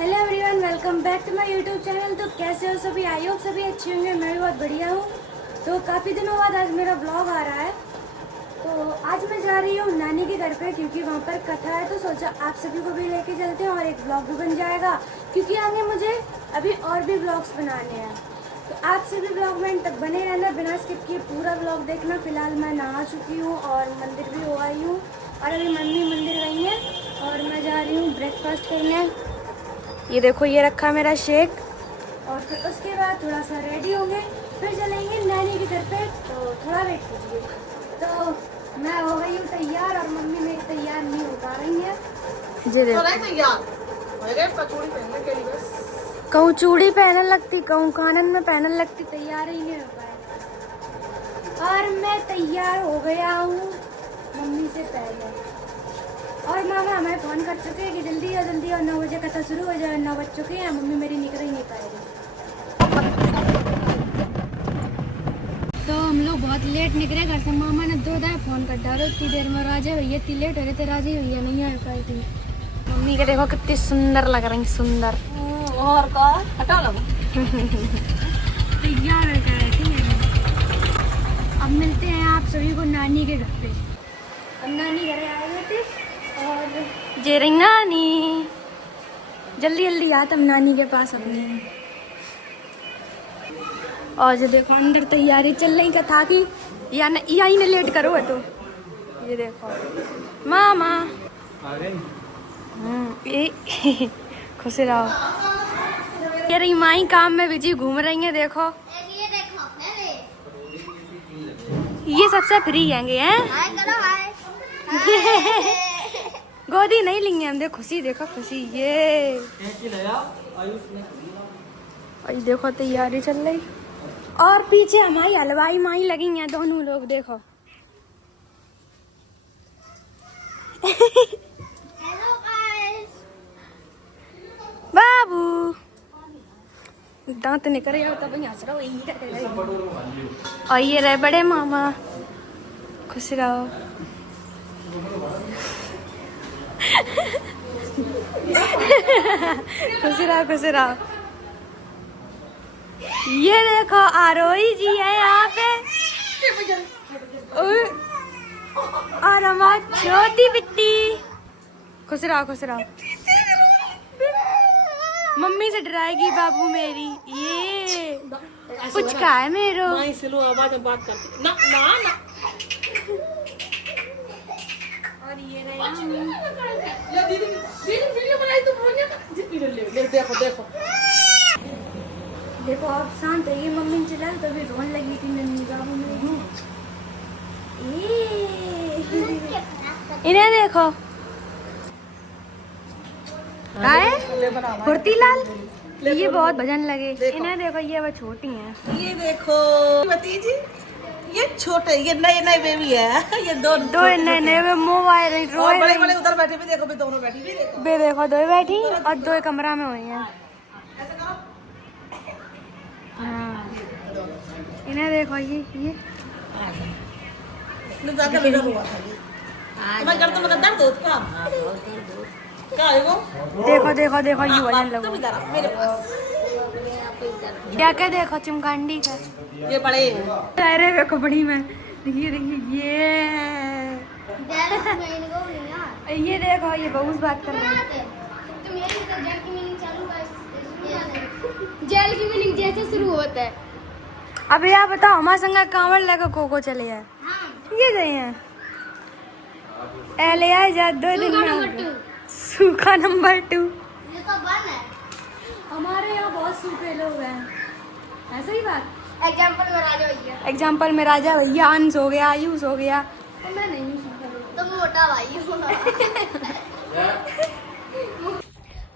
Hello everyone, welcome back to my YouTube channel. तो कैसे हो सभी? आई होप सभी अच्छे होंगे। मैं भी बहुत बढ़िया हूँ। तो काफ़ी दिनों बाद आज मेरा ब्लॉग आ रहा है। तो आज मैं जा रही हूँ नानी के घर पे, क्योंकि वहाँ पर कथा है। तो सोचा आप सभी को भी लेके चलते हैं और एक ब्लॉग भी बन जाएगा, क्योंकि आगे मुझे अभी और भी ब्लॉग्स बनाने हैं। तो आप सभी ब्लॉग में इन तक बने रहना, बिना स्किप किए पूरा ब्लॉग देखना। फिलहाल मैं नहा चुकी हूँ और मंदिर भी हो आई हूँ, और अभी मम्मी मंदिर गई हैं और मैं जा रही हूँ ब्रेकफास्ट करने। ये देखो, ये रखा मेरा शेक, और फिर उसके बाद थोड़ा सा रेडी होंगे, फिर चलेंगे नानी के घर पे। तो थोड़ा वेट कीजिए। तो मैं हो गई हूँ तैयार और मम्मी मेरी तैयार नहीं हो पा रही है। जी देखो, कहूँ चूड़ी पहनने लगती, कहूँ कानन में पहनने लगती, तैयार ही नहीं हो पाए। और मैं तैयार हो गया हूँ मम्मी से पहले। और मामा हमें फ़ोन कर चुके हैं कि जल्दी आओ जल्दी आओ, 9 बजे कथा शुरू हो जाए। 9 बज चुके हैं, मम्मी मेरी निकल ही नहीं पाएगी। तो हम लोग बहुत लेट निकले घर से। मामा ने 2 बार फ़ोन कर डालो, इतनी देर में राजे भैया, इतनी लेट हो रहे थे, राजे भैया नहीं आ पाई थी। मम्मी के देखो कितनी सुंदर लग रही, सुंदर। और का हटा लो। तैयार हो गए। अब मिलते हैं आप सभी को नानी के घर पे। अब नानी घर आए हुए थे और जे रही नानी, जल्दी जल्दी आ तुम नानी के पास अपनी। और जो देखो अंदर तैयारी चल रही कथा की, या न यही ने लेट करो है। तो ये देखो मामा ये खुश रहो। ये रही माई काम में बिजी घूम रही है। देखो ये सबसे फ्री हैंगे हैं। गोदी नहीं लेंगे हम। देखो खुशी, देखो खुशी। ये देखो तैयारी चल रही, और पीछे हमारी हलवाई माई लगी हैं दोनों लोग। देखो बाबू दांत निकल रहे हो तब हंस रहा हो। और ये रहे बड़े मामा, खुश रहो। खुश रहो खुश रहो। ये देखो आरोही जी है यहाँ पे, और हमारी छोटी बिट्टी। खुश रहो खुश रहो। मम्मी से डराएगी बाबू मेरी। ये पुचका है मेरो। आवाज में बात करती ना ना ना। और ये रहे दीदी वीडियो बनाई तो देखो देखो देखो। अब शांत है। ये मम्मी चला तभी रोने लगी थी नन्ही बाबू मेरी। इन्हें देखो, फुर्ती लाल, ये बहुत भजन लगे। इन्हें देखो, ये वो छोटी हैं। ये देखो भतीजी, ये छोटे, ये नए नए बेबी है। ये दो नए नए मोबाइल और बड़े बड़े उधर बैठे भी देखो, भी दोनों बैठी भी देखो। बे देखो, 2 बैठी और 2 कमरा में हुई हैं। हाँ, इन्हें देखो, ये जाकर लगा हुआ था ये। मैं कर तो मगर दर्द होता क्या है वो? देखो देखो देखो, ये भजन लगो। तुम इधर आओ मेरे पास। क्या क्या देखो चिमकांडी का। ये बड़े अरे देखो बड़ी में, देखिए देखिए ये देखो, ये बहुत बात कर रही है। जेल की मीनिंग जैसे शुरू होता है। अब यार बताओ, हमारे संग कांवड़ लगा को चले जाए। ये गए हैं एले आ जा 2 दिन में। सूखा नंबर 2। ये तो बन है। हमारे यहाँ बहुत सूखे लोग हैं। ऐसा ही बात। एग्जाम्पल में राजा भैया, अंश हो गया, आयुष हो गया। तो मैं नहीं हूँ, तुम मोटा भाई हो।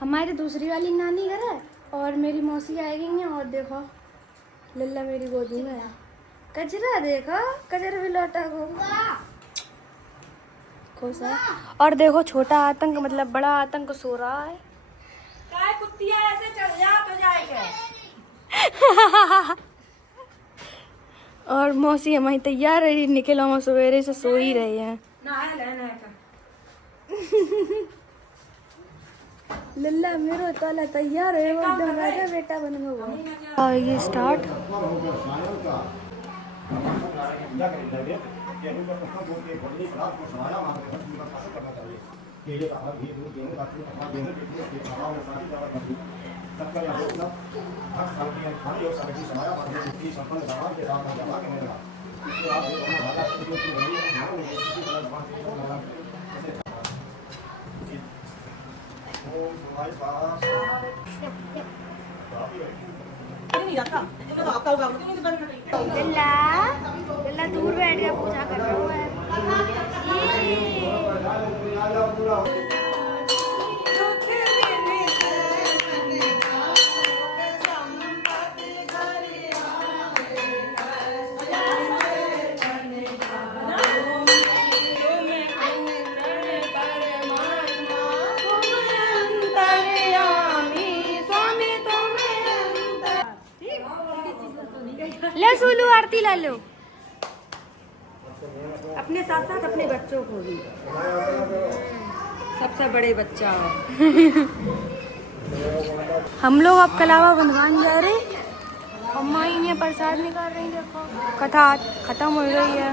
हमारी दूसरी वाली नानी घर है और मेरी मौसी आएगी हैं। और देखो लल्ला मेरी गोदी में है। कचरा देखो, कचरा भी लौटा को खुश है। और देखो छोटा आतंक, मतलब बड़ा आतंक सो रहा है। काय कुत्तियां ऐसे चल जा तो जाएगा। और मौसी हमारी तैयार है, निकला हम सवेरे से सो ही रहे हैं। लल्ला मेरो ताला तैयार है, वो एकदम राजा बेटा बन गया। और ये स्टार्ट। लल्ला लल्ला दूर बैठ गया, पूजा कर रहा हुआ है। ले सुलू आरती ला लो, अपने साथ साथ अपने बच्चों को भी, सबसे बड़े बच्चा। हम लोग अब कलावा बनवान जा रहे, अम्मा ही प्रसाद निकाल रही। देखो कथा खत्म हो गई है।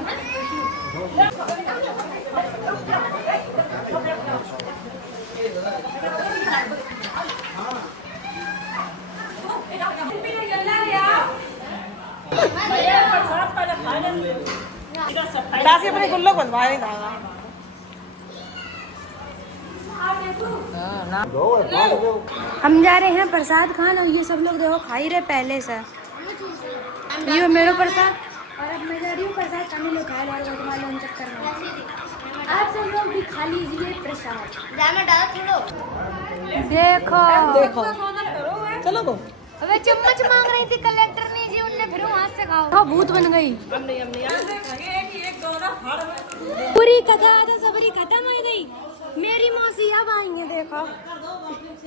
अपने गुल्लो बनवाएगा। हम जा रहे हैं प्रसाद खान, और ये सब लोग देखो खा ही रहे पहले से। ये मेरा प्रसाद, और अब मैं जा रही हूँ प्रसाद खाने लो, खा लो चक्कर में। आप सब लोग भी खा लीजिए प्रसाद। देखो देखो चलो तो। अबे चम्मच मांग रही थी कलेक्टर ने जी, उनने फिर हाथ से खाओ। हाँ भूत बन गई। पूरी कथा आधा सबरी खत्म हो गई। मेरी मौसी अब आएंगे। देखो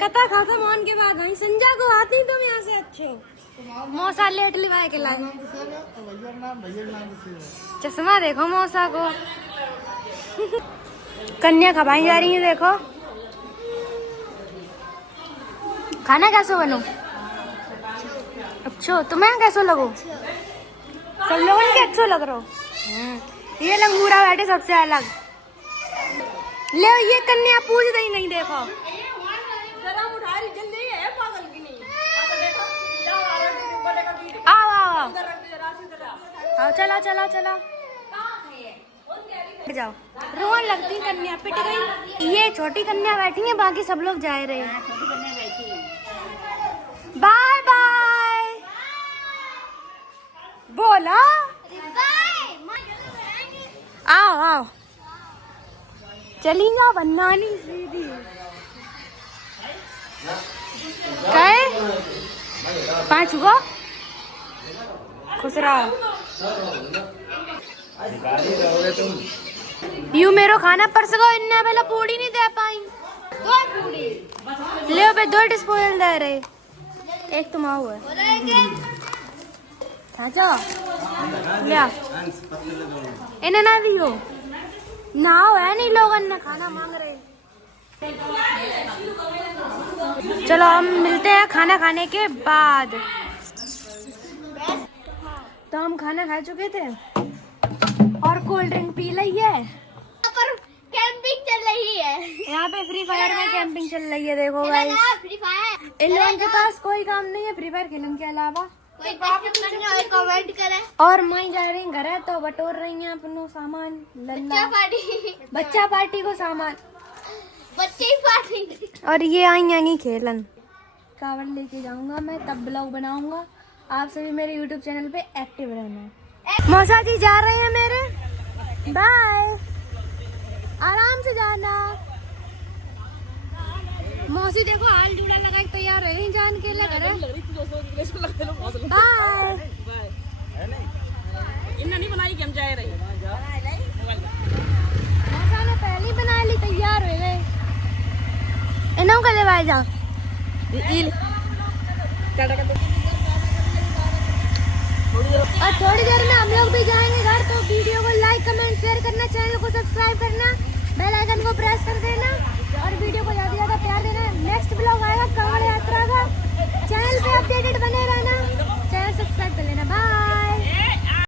कथा खत्म होने के बाद आई। संजा को आती तुम यहाँ से अच्छे हो। मौसा लेट लिवाए के लाए। चश्मा देखो मौसा को। कन्या खवाई जा रही है। देखो खाना कैसे बनो? अच्छा तुम्हें कैसे लगो? सब लोगों के अच्छे लग रहा हो। ये लंगूरा बैठे सबसे अलग। ले ये कन्या पूछ रही नहीं। देखो आओ आओ आओ, चलो चलो चलो जाओ। रोन लगती कन्या पिट गई। ये छोटी कन्या बैठी है, बाकी सब लोग जा रहे हैं। बाय बाय बोला। आओ आओ चली जा बनानी सीधी। कहे 5 हुआ खुश रहो। यू मेरो खाना परस गो। इन्ने पहले पूड़ी नहीं दे पाई। 2 पूड़ी ले पे 2 डिस्पोजल दे रहे। एक तुम आओ है लिया इन्हें ना दियो ना है नहीं। लोग अन्य खाना मांग रहे। चलो हम मिलते हैं खाना खाने के बाद। तो हम खाना खा चुके थे और कोल्ड ड्रिंक पी ली है। पर कैंपिंग चल रही है। यहाँ पे फ्री फायर में कैंपिंग चल रही है। देखो गाइस फ्री फायर इन लोगों के पास कोई काम नहीं है फ्री फायर खेलने के अलावा। कोई कमेंट करे। और माई जा रही घर है तो बटोर रही हैं अपनो सामान। लल्ला बच्चा पार्टी को सामान बच्चे ही पार्टी। और ये आई आएंगी खेलन। कावड़ लेके जाऊंगा मैं, तब ब्लॉग बनाऊंगा। आप सभी मेरे यूट्यूब चैनल पे एक्टिव रहना। मौसा जी जा रहे हैं मेरे। बाय, आराम से जाना। मौसी देखो हाल जूड़ा लगा के तैयार रहे जान के लग रहा। बाय। इन्हें नहीं बनाई कि हम जा रहे। मौसा ने पहले बना ली, तैयार हो गए। इन्हों का ले जा। और थोड़ी देर में हम लोग भी जाएंगे घर। तो वीडियो को लाइक कमेंट शेयर करना, चैनल को सब्सक्राइब करना, बेल आइकन को प्रेस कर देना। और वीडियो को ज़्यादा से ज़्यादा प्यार देना। नेक्स्ट ब्लॉग आएगा कांवड़ यात्रा का। चैनल पे अपडेटेड बने रहना, चैनल सब्सक्राइब कर लेना। बाय।